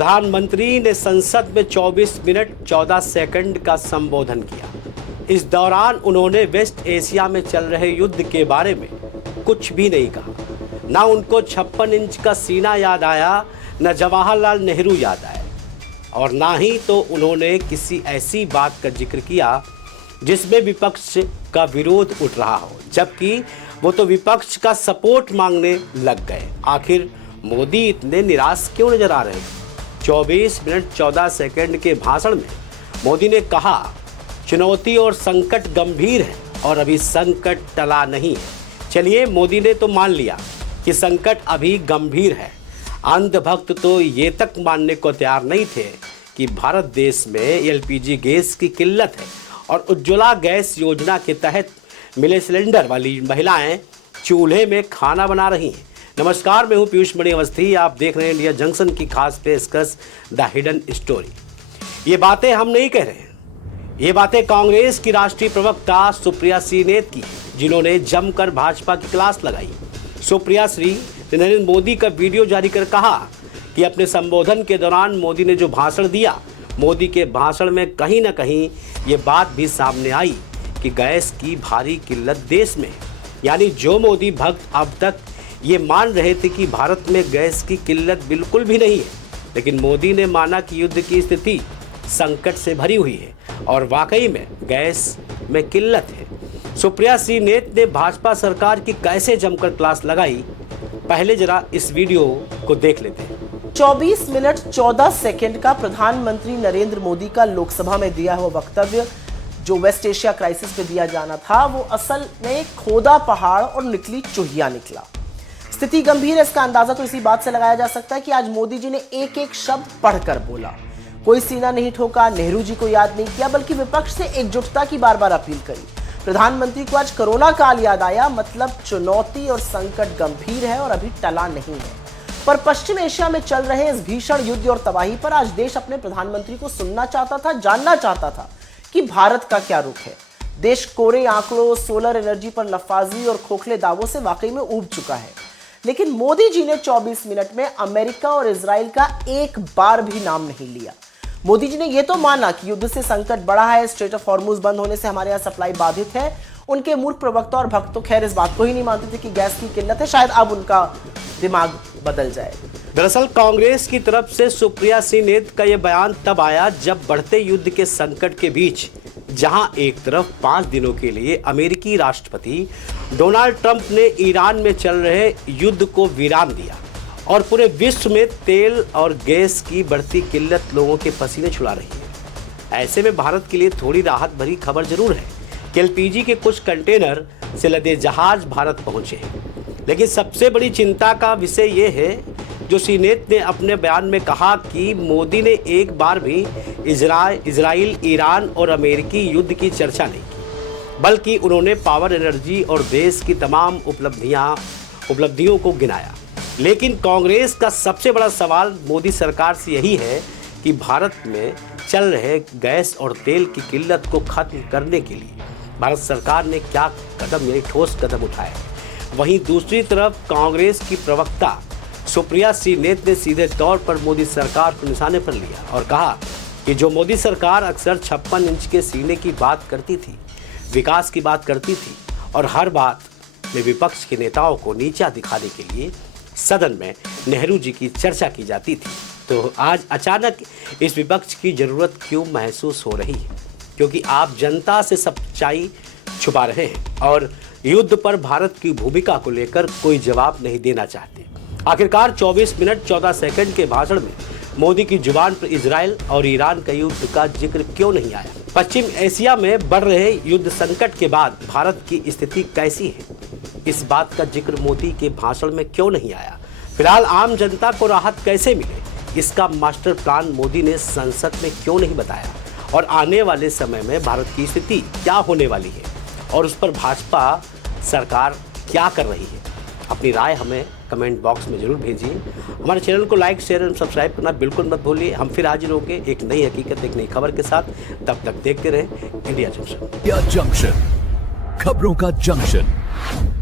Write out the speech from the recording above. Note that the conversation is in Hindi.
प्रधानमंत्री ने संसद में 24 मिनट 14 सेकंड का संबोधन किया। इस दौरान उन्होंने वेस्ट एशिया में चल रहे युद्ध के बारे में कुछ भी नहीं कहा। ना उनको 56 इंच का सीना याद आया, न जवाहरलाल नेहरू याद आए, और ना ही तो उन्होंने किसी ऐसी बात का जिक्र किया जिसमें विपक्ष का विरोध उठ रहा हो, जबकि वो तो विपक्ष का सपोर्ट मांगने लग गए। आखिर मोदी इतने निराश क्यों नजर आ रहे हैं? 24 मिनट 14 सेकंड के भाषण में मोदी ने कहा, चुनौती और संकट गंभीर है और अभी संकट टला नहीं है। चलिए, मोदी ने तो मान लिया कि संकट अभी गंभीर है। अंधभक्त तो ये तक मानने को तैयार नहीं थे कि भारत देश में एलपीजी गैस की किल्लत है और उज्ज्वला गैस योजना के तहत मिले सिलेंडर वाली महिलाएं चूल्हे में खाना बना रही हैं। नमस्कार, मैं हूं पीयूष मणि अवस्थी। आप देख रहे हैं इंडिया जंक्शन की खास पेशकश द हिडन स्टोरी। ये बातें हम नहीं कह रहे हैं, ये बातें कांग्रेस की राष्ट्रीय प्रवक्ता सुप्रिया श्रीनेत की, जिन्होंने जमकर भाजपा की क्लास लगाई। सुप्रिया श्री ने नरेंद्र मोदी का वीडियो जारी कर कहा कि अपने संबोधन के दौरान मोदी ने जो भाषण दिया, मोदी के भाषण में कहीं ना कहीं ये बात भी सामने आई कि गैस की भारी किल्लत देश में, यानी जो मोदी भक्त अब तक ये मान रहे थे कि भारत में गैस की किल्लत बिल्कुल भी नहीं है, लेकिन मोदी ने माना कि युद्ध की स्थिति संकट से भरी हुई है और वाकई में गैस में किल्लत है। सुप्रिया श्रीनेत ने भाजपा सरकार की कैसे जमकर क्लास लगाई, पहले जरा इस वीडियो को देख लेते हैं। 24 मिनट 14 सेकंड का प्रधानमंत्री नरेंद्र मोदी का लोकसभा में दिया हुआ वक्तव्य जो वेस्ट एशिया क्राइसिस पे दिया जाना था, वो असल में खोदा पहाड़ और निकली चूहिया निकला। स्थिति गंभीर है, इसका अंदाजा तो इसी बात से लगाया जा सकता है कि आज मोदी जी ने एक एक शब्द पढ़कर बोला। कोई सीना नहीं ठोका, नेहरू जी को याद नहीं किया, बल्कि विपक्ष से एकजुटता की बार बार अपील करी। प्रधानमंत्री को आज कोरोना काल याद आया, मतलब चुनौती और संकट गंभीर है और अभी टला नहीं है। पर पश्चिम एशिया में चल रहे इस भीषण युद्ध और तबाही पर आज देश अपने प्रधानमंत्री को सुनना चाहता था, जानना चाहता था कि भारत का क्या रुख है। देश कोरे आंकड़ों, सोलर एनर्जी पर लफाजी और खोखले दावों से वाकई में ऊब चुका है, लेकिन मोदी जी ने 24 मिनट में अमेरिका और इजराइल का एक बार भी नाम नहीं लिया। मोदी जी ने यह तो माना कि युद्ध से संकट बढ़ा है, स्ट्रेट ऑफ हॉर्मुज बंद होने से हमारे यहाँ सप्लाई बाधित है। उनके मूर्ख प्रवक्ता और भक्त तो खैर इस बात को ही नहीं मानते थे कि गैस की किल्लत है। शायद अब उनका दिमाग बदल जाए। दरअसल कांग्रेस की तरफ से सुप्रिया श्रीनेत का यह बयान तब आया जब बढ़ते युद्ध के संकट के बीच, जहां एक तरफ 5 दिनों के लिए अमेरिकी राष्ट्रपति डोनाल्ड ट्रंप ने ईरान में चल रहे युद्ध को विराम दिया और पूरे विश्व में तेल और गैस की बढ़ती किल्लत लोगों के पसीने छुड़ा रही है। ऐसे में भारत के लिए थोड़ी राहत भरी खबर जरूर है कि एलपीजी के कुछ कंटेनर से लदे जहाज भारत पहुंचे हैं। लेकिन सबसे बड़ी चिंता का विषय ये है जो श्रीनेत ने अपने बयान में कहा कि मोदी ने एक बार भी इजराइल, ईरान और अमेरिकी युद्ध की चर्चा नहीं की, बल्कि उन्होंने पावर, एनर्जी और देश की तमाम उपलब्धियों को गिनाया। लेकिन कांग्रेस का सबसे बड़ा सवाल मोदी सरकार से यही है कि भारत में चल रहे गैस और तेल की किल्लत को खत्म करने के लिए भारत सरकार ने क्या कदम, यानी ठोस कदम उठाए। वहीं दूसरी तरफ कांग्रेस की प्रवक्ता सुप्रिया श्रीनेत ने सीधे तौर पर मोदी सरकार को निशाने पर लिया और कहा कि जो मोदी सरकार अक्सर 56 इंच के सीने की बात करती थी, विकास की बात करती थी और हर बात में विपक्ष के नेताओं को नीचा दिखाने के लिए सदन में नेहरू जी की चर्चा की जाती थी, तो आज अचानक इस विपक्ष की जरूरत क्यों महसूस हो रही है? क्योंकि आप जनता से सच्चाई छुपा रहे हैं और युद्ध पर भारत की भूमिका को लेकर कोई जवाब नहीं देना चाहते। आखिरकार 24 मिनट 14 सेकंड के भाषण में मोदी की जुबान पर इजराइल और ईरान का युद्ध का जिक्र क्यों नहीं आया? पश्चिम एशिया में बढ़ रहे युद्ध संकट के बाद भारत की स्थिति कैसी है, इस बात का जिक्र मोदी के भाषण में क्यों नहीं आया? फिलहाल आम जनता को राहत कैसे मिले, इसका मास्टर प्लान मोदी ने संसद में क्यों नहीं बताया? और आने वाले समय में भारत की स्थिति क्या होने वाली है और उस पर भाजपा सरकार क्या कर रही है? अपनी राय हमें कमेंट बॉक्स में जरूर भेजिए। हमारे चैनल को लाइक, शेयर और सब्सक्राइब करना बिल्कुल मत भूलिए। हम फिर हाजिर होंगे एक नई हकीकत, एक नई खबर के साथ। तब तक देखते रहें इंडिया जंक्शन। इंडिया जंक्शन, खबरों का जंक्शन।